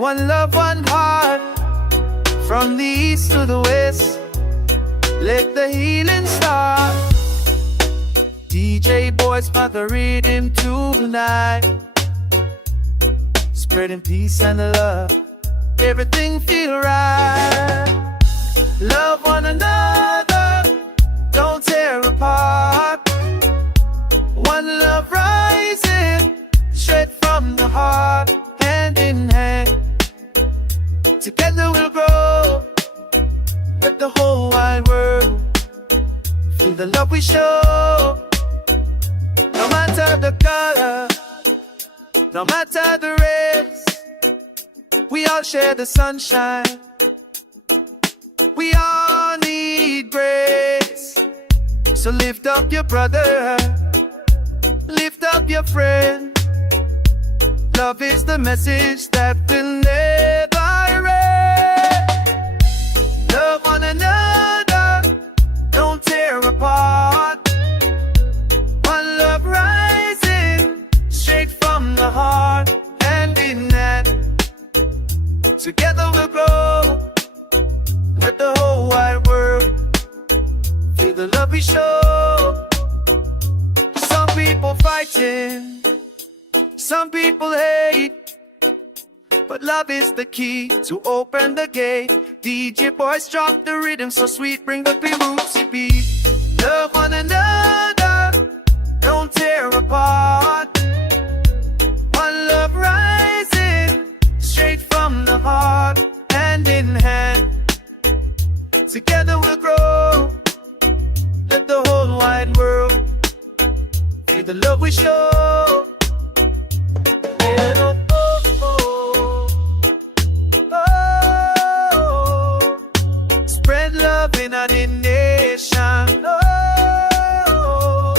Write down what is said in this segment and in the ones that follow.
One love, one heart, from the east to the west. Let the healing start. DJ boys pop the rhythm tonight, spreading peace and love. Everything feel right. Love one another, don't tear apart. One love rising, straight from the heart, hand in hand. Together we'll grow, let the whole wide world feel the love we show. No matter the color, no matter the race, we all share the sunshine. We all need grace. So lift up your brother, lift up your friend. Love is the message that will never end. Love one another, don't tear apart. One love rising, straight from the heart, hand in hand. Together we'll grow, let the whole wide world feel the love we show. Some people fighting, some people hate, but love is the key to open the gate. DJ boys drop the rhythm so sweet, bring the rootsy beat. Love one another, don't tear apart. One love rising, straight from the heart, hand in hand. Together we'll grow, let the whole wide world feel the love we show. Yeah, oh, oh, oh, oh. Spread love in our nation. Oh,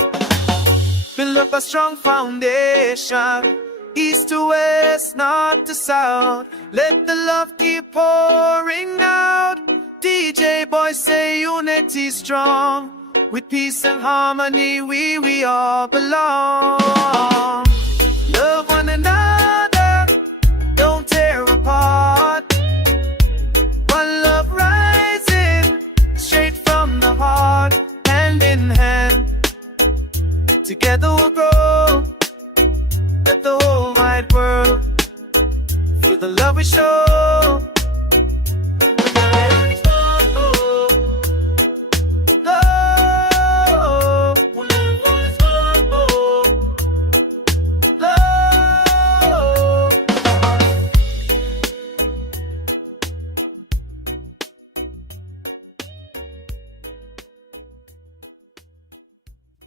build up a strong foundation. East to west, north to south, let the love keep pouring out. DJ boys say unity strong, with peace and harmony we all belong. Love one another, don't tear apart. One love rising, straight from the heart, hand in hand. Together we'll grow, let the whole wide world feel the love we show.